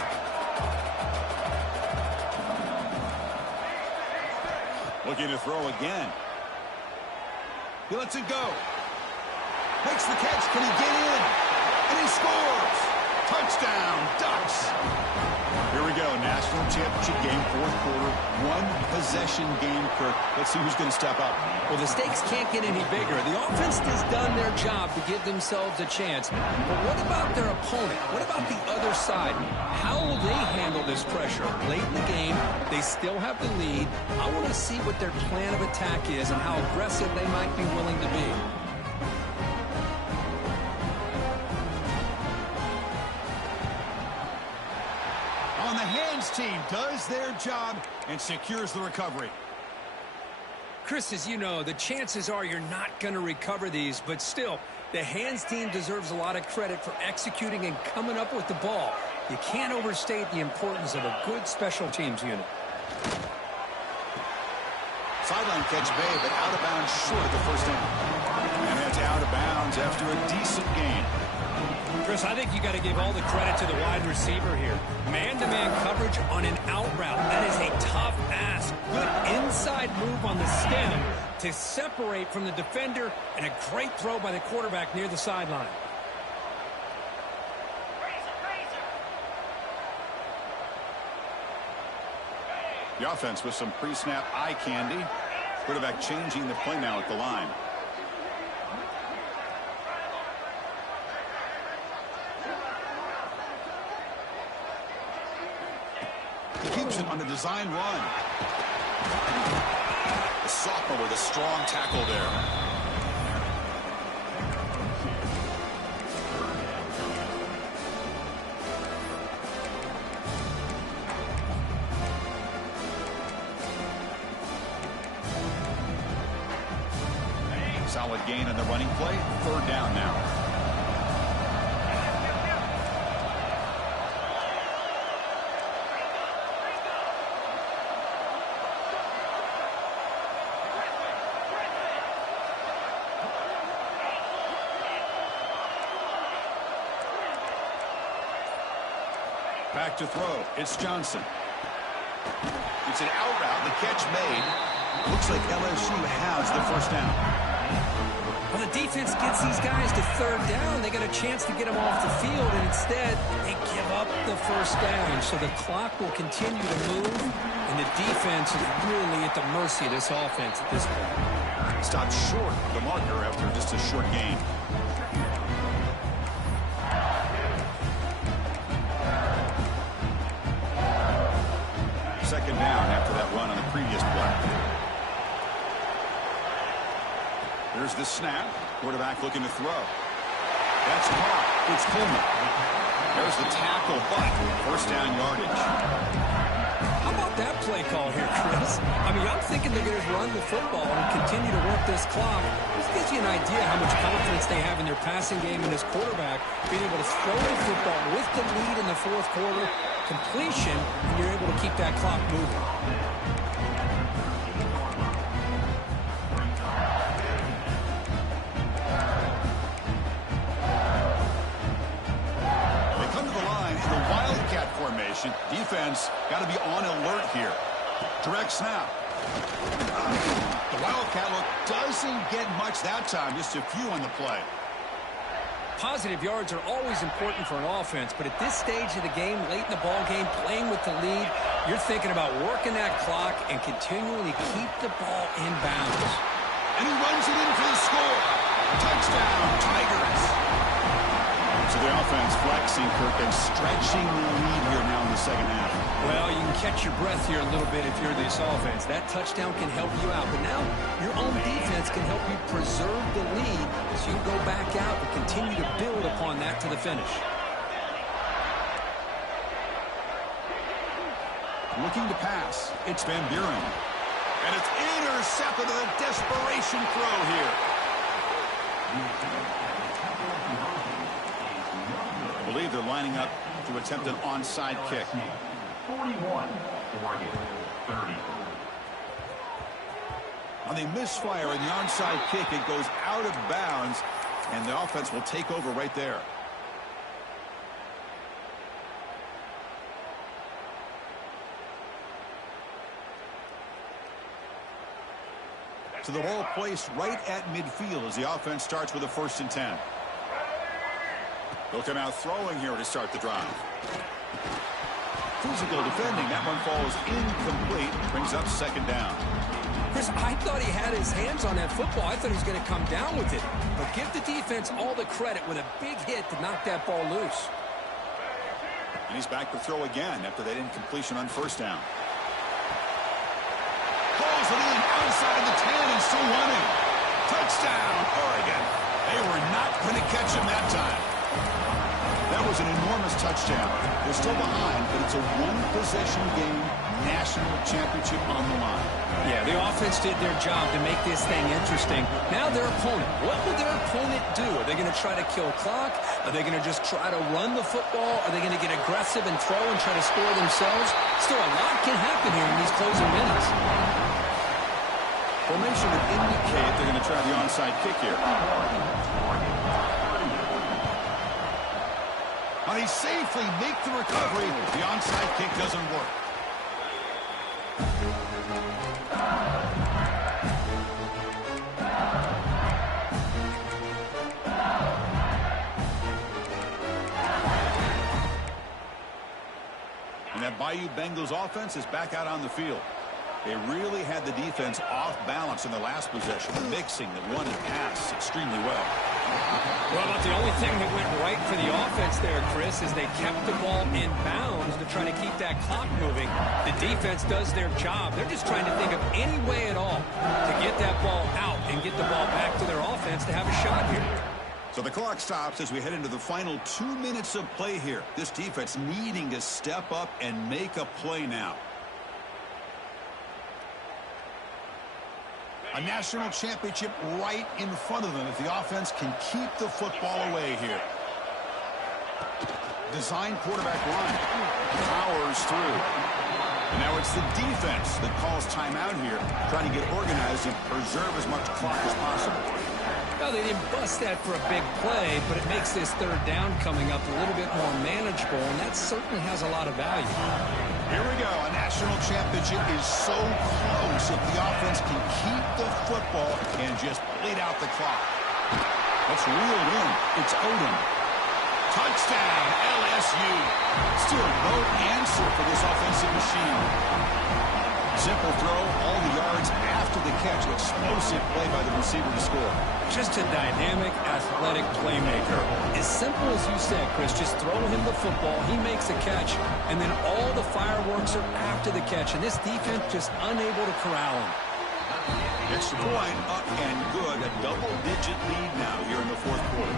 Looking to throw again. He lets it go. Makes the catch. Can he get in? And he scores! Touchdown, Ducks! Here we go, national championship game, fourth quarter, one possession game, Kirk. Let's see who's going to step up. Well, the stakes can't get any bigger. The offense has done their job to give themselves a chance. But what about their opponent? What about the other side? How will they handle this pressure? Late in the game, they still have the lead. I want to see what their plan of attack is and how aggressive they might be willing to be. On the hands team does their job and secures the recovery. Chris, as you know, the chances are you're not going to recover these, but still, the hands team deserves a lot of credit for executing and coming up with the ball. You can't overstate the importance of a good special teams unit. Sideline catch made, but out of bounds short of the first down. And that's out of bounds after a decent gain. Chris, I think you got to give all the credit to the wide receiver here. Man-to-man coverage on an out route. That is a tough ask. Good inside move on the stem to separate from the defender, and a great throw by the quarterback near the sideline. The offense with some pre-snap eye candy. Quarterback changing the play now at the line. He keeps it on the design run. The sophomore with a strong tackle there. Solid gain on the running play. Third down now. Back to throw. It's Johnson. It's an out route. The catch made. Looks like LSU has the first down. Well, the defense gets these guys to third down. They get a chance to get them off the field, and instead they give up the first down. So the clock will continue to move, and the defense is really at the mercy of this offense at this point. Stopped short of the marker after just a short gain. Second down after that run on the previous play. Here's the snap. Quarterback looking to throw. That's caught. It's Coleman. There's the tackle, but first down yardage. How about that play call here, Chris? I mean, I'm thinking they're going to run the football and continue to work this clock. This gives you an idea how much confidence they have in their passing game and this quarterback being able to throw the football with the lead in the fourth quarter, completion, and you're able to keep that clock moving. Formation. Defense got to be on alert here. Direct snap. The Wildcat look doesn't get much that time. Just a few on the play. Positive yards are always important for an offense, but at this stage of the game, late in the ball game, playing with the lead, you're thinking about working that clock and continuing to keep the ball in bounds. And he runs it in for the score. Touchdown, Tigers. So the offense flexing, Kirk, and stretching the lead here now in the second half. Well, you can catch your breath here a little bit if you're this offense. That touchdown can help you out, but now your own defense can help you preserve the lead so you can go back out and continue to build upon that to the finish. Looking to pass. It's Van Buren. And it's intercepted with a desperation throw here. I believe they're lining up to attempt an onside kick. 41, 30. On the misfire in the onside kick, it goes out of bounds, and the offense will take over right there. So the ball placed right at midfield as the offense starts with a 1st and 10. They'll come out throwing here to start the drive. Physical defending. That one falls incomplete. Brings up second down. Chris, I thought he had his hands on that football. I thought he was going to come down with it. But give the defense all the credit with a big hit to knock that ball loose. And he's back to throw again after that incompletion on 1st down. Pulls it in outside the 10 and still running. Touchdown, Oregon. They were not going to catch him that time. That was an enormous touchdown. They're still behind, but it's a one-possession game, national championship on the line. Yeah, the offense did their job to make this thing interesting. Now their opponent. What will their opponent do? Are they going to try to kill clock? Are they going to just try to run the football? Are they going to get aggressive and throw and try to score themselves? Still, a lot can happen here in these closing minutes. Formation would indicate they're going to try the onside kick here. They safely make the recovery. The onside kick doesn't work. And that Bayou Bengals offense is back out on the field. They really had the defense off balance in the last possession, mixing the run and pass extremely well. Well, but the only thing that went right for the offense there, Chris, is they kept the ball in bounds to try to keep that clock moving. The defense does their job. They're just trying to think of any way at all to get that ball out and get the ball back to their offense to have a shot here. So the clock stops as we head into the final 2 minutes of play here. This defense needing to step up and make a play now. A national championship right in front of them if the offense can keep the football away here. Design quarterback run. Powers through. And now it's the defense that calls timeout here, trying to get organized and preserve as much clock as possible. Well, they didn't bust that for a big play, but it makes this third down coming up a little bit more manageable, and that certainly has a lot of value. Here we go. A national championship is so close if the offense can keep the football and just bleed out the clock. That's reeled in. It's Odom. Touchdown, LSU. Still no answer for this offensive machine. Simple throw, all the yards after the catch. Explosive play by the receiver to score. Just a dynamic, athletic playmaker. As simple as you said, Chris, just throw him the football, he makes a catch, and then all the fireworks are after the catch, and this defense just unable to corral him. Extra point, up and good. A double-digit lead now here in the fourth quarter.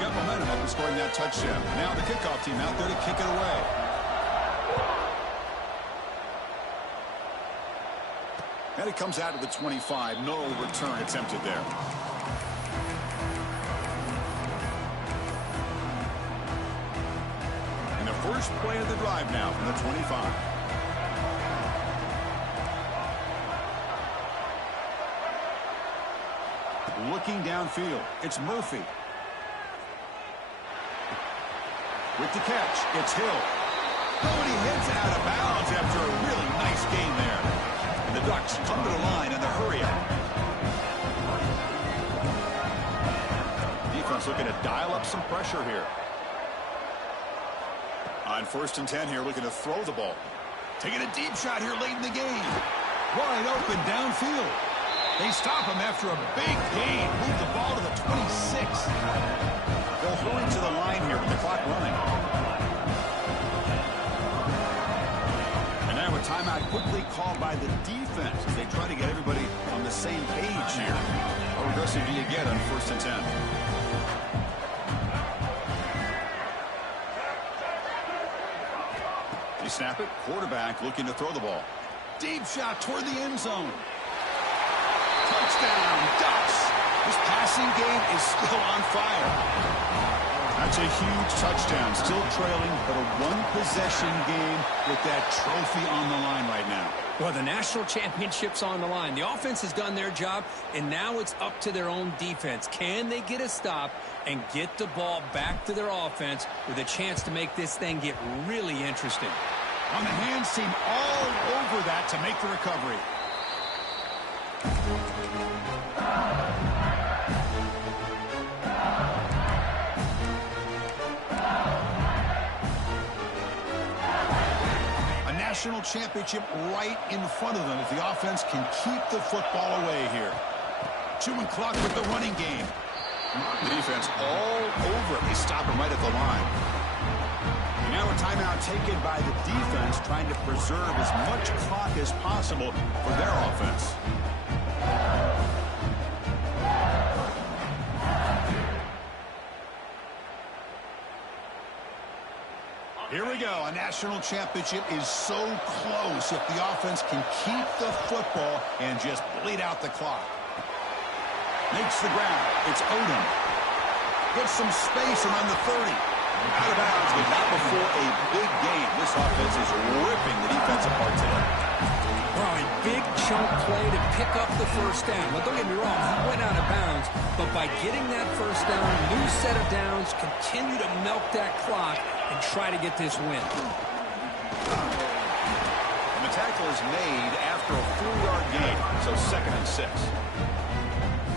Got momentum after scoring that touchdown. Now the kickoff team out there to kick it away. And it comes out to the 25. No return attempted there. And the first play of the drive now from the 25. Looking downfield, it's Murphy. With the catch, it's Hill. Oh, and he heads out of bounds after a really nice gain there. And the Ducks come to the line in the hurry-up. Defense looking to dial up some pressure here. On 1st and 10 here, looking to throw the ball. Taking a deep shot here late in the game. Wide open downfield. They stop him after a big gain. Move the ball to the 26. They'll hurry to the line here with the clock running. And now a timeout quickly called by the defense as they try to get everybody on the same page here. How aggressive do you get on 1st and 10? They snap it. Quarterback looking to throw the ball. Deep shot toward the end zone. Touchdown, Ducks. This passing game is still on fire. That's a huge touchdown. Still trailing, but a one-possession game with that trophy on the line right now. Well, the national championship's on the line. The offense has done their job, and now it's up to their own defense. Can they get a stop and get the ball back to their offense with a chance to make this thing get really interesting? On the hands team all over that to make the recovery. A national championship right in front of them if the offense can keep the football away here. Chewing clock with the running game. The defense all over it. They stop him right at the line. And now a timeout taken by the defense trying to preserve as much clock as possible for their offense. Here we go. A national championship is so close if the offense can keep the football and just bleed out the clock. Makes the ground. It's Odom. Gets some space around the 30. Out of bounds, but not before a big game. This offense is ripping the defense apart today. Well, a big chunk play to pick up the first down. Well, don't get me wrong, he went out of bounds, but by getting that first down, new set of downs, continue to milk that clock and try to get this win. And the tackle is made after a 4-yard gain, so 2nd and 6.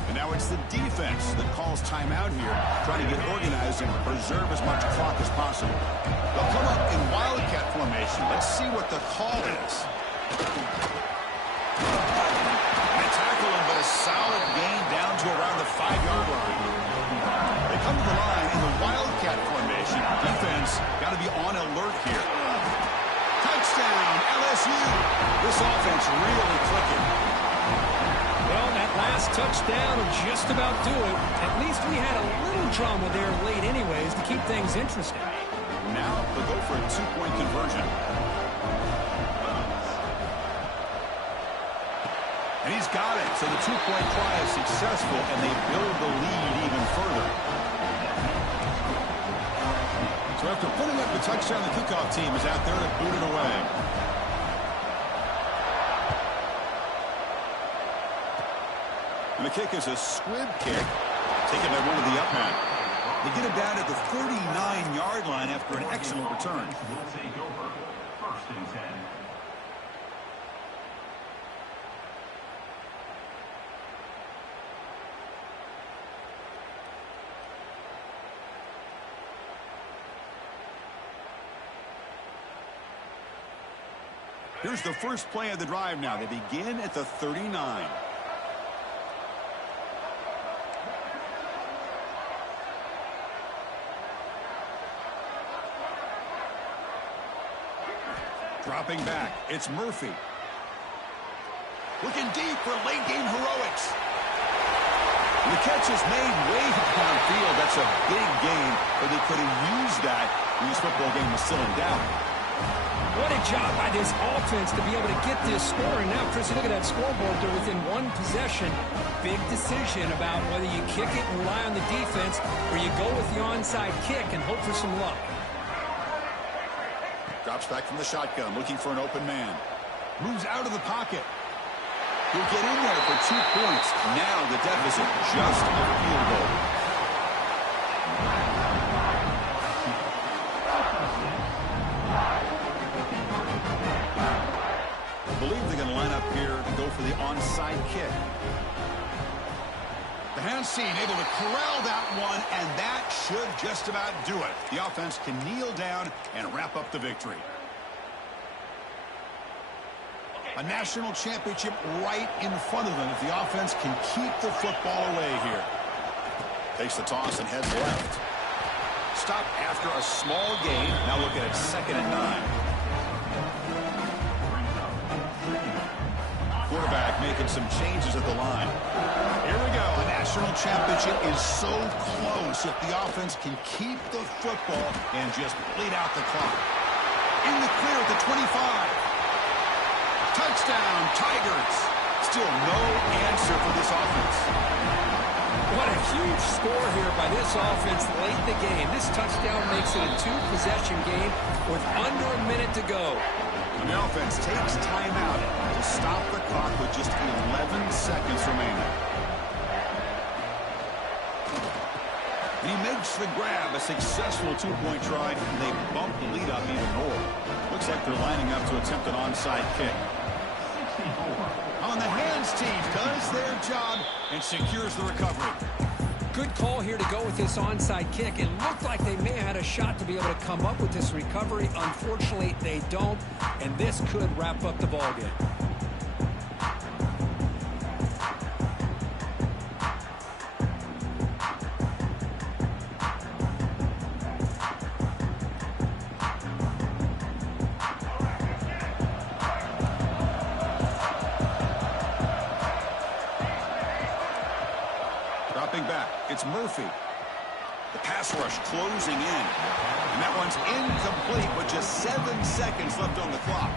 And now it's the defense that calls timeout here, trying to get organized and preserve as much clock as possible. They'll come up in wildcat formation. Let's see what the call is. They tackle him, but a solid gain down to around the 5-yard line. They come to the line in the wildcat formation. Defense got to be on alert here. Touchdown, LSU. This offense really clicking. Well, that last touchdown will just about do it. At least we had a little drama there late anyways to keep things interesting. Now they'll go for a 2-point conversion. And he's got it. So the 2-point try is successful, and they build the lead even further. So after putting up the touchdown, the kickoff team is out there to boot it away. And the kick is a squib kick, taken by one of the up men. They get it down at the 39-yard line after an excellent return. Will take over. First and 10. Here's the first play of the drive now. They begin at the 39. Dropping back, it's Murphy. Looking deep for late-game heroics. And the catch is made way downfield. That's a big gain, but they could have used that when this football game was still in doubt. What a job by this offense to be able to get this score. And now, Chris, you look at that scoreboard. They're within one possession. Big decision about whether you kick it and rely on the defense or you go with the onside kick and hope for some luck. Drops back from the shotgun, looking for an open man. Moves out of the pocket. He'll get in there for 2 points. Now the deficit just a field goal. I believe they're going to line up here to go for the onside kick. The hands team able to corral that one, and that should just about do it. The offense can kneel down and wrap up the victory. A national championship right in front of them if the offense can keep the football away here. Takes the toss and heads left. Stop after a small gain. Now looking at 2nd and 9. Quarterback making some changes at the line. Here we go. A national championship is so close if the offense can keep the football and just bleed out the clock. In the clear at the 25. Touchdown, Tigers. Still no answer for this offense. What a huge score here by this offense late in the game. This touchdown makes it a 2-possession game with under a minute to go. And the offense takes timeout to stop the clock with just 11 seconds remaining. He makes the grab, a successful 2-point try, and they bump the lead up even more. Looks like they're lining up to attempt an onside kick. On the hands team does their job and secures the recovery. Good call here to go with this onside kick. It looked like they may have had a shot to be able to come up with this recovery. Unfortunately, they don't, and this could wrap up the ballgame. It's Murphy. The pass rush closing in. And that one's incomplete with just 7 seconds left on the clock.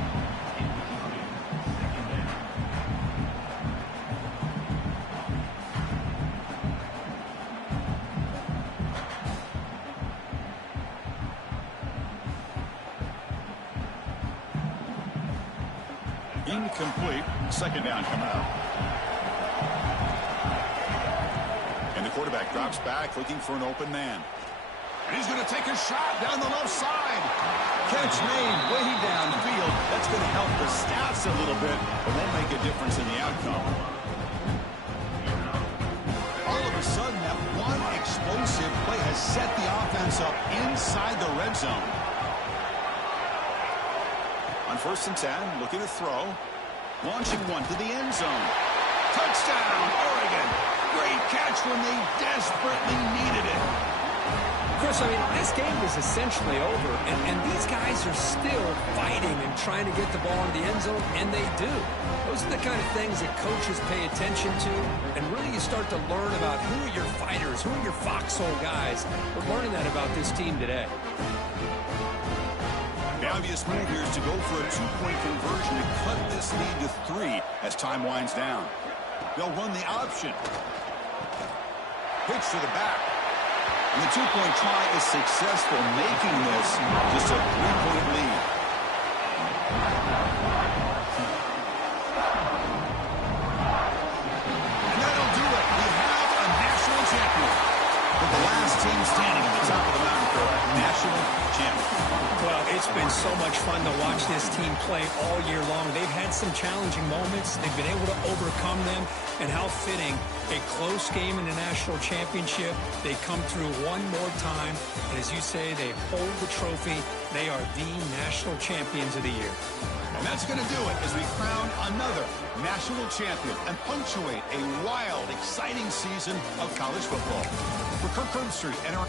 Incomplete. 2nd down coming up. Quarterback drops back, looking for an open man. And he's going to take a shot down the left side. Catch made way downfield. That's going to help the stats a little bit, but won't make a difference in the outcome. All of a sudden, that one explosive play has set the offense up inside the red zone. On 1st and 10, looking to throw. Launching one to the end zone. Touchdown, Oregon. Great catch when they desperately needed it. Chris, I mean, this game is essentially over, and these guys are still fighting and trying to get the ball in the end zone, and they do. Those are the kind of things that coaches pay attention to, and really you start to learn about who are your fighters, who are your foxhole guys. We're learning that about this team today. The obvious move here is to go for a 2-point conversion to cut this lead to 3 as time winds down. They'll run the option. Pitch to the back. And the 2-point try is successful, making this just a 3-point lead. And that'll do it. We have a national champion. But the last team standing been so much fun to watch this team play all year long. They've had some challenging moments. They've been able to overcome them. And how fitting, a close game in the National Championship. They come through one more time. And as you say, they hold the trophy. They are the National Champions of the year. And that's going to do it as we crown another national champion and punctuate a wild, exciting season of college football. For Kirk Herbstreit and our...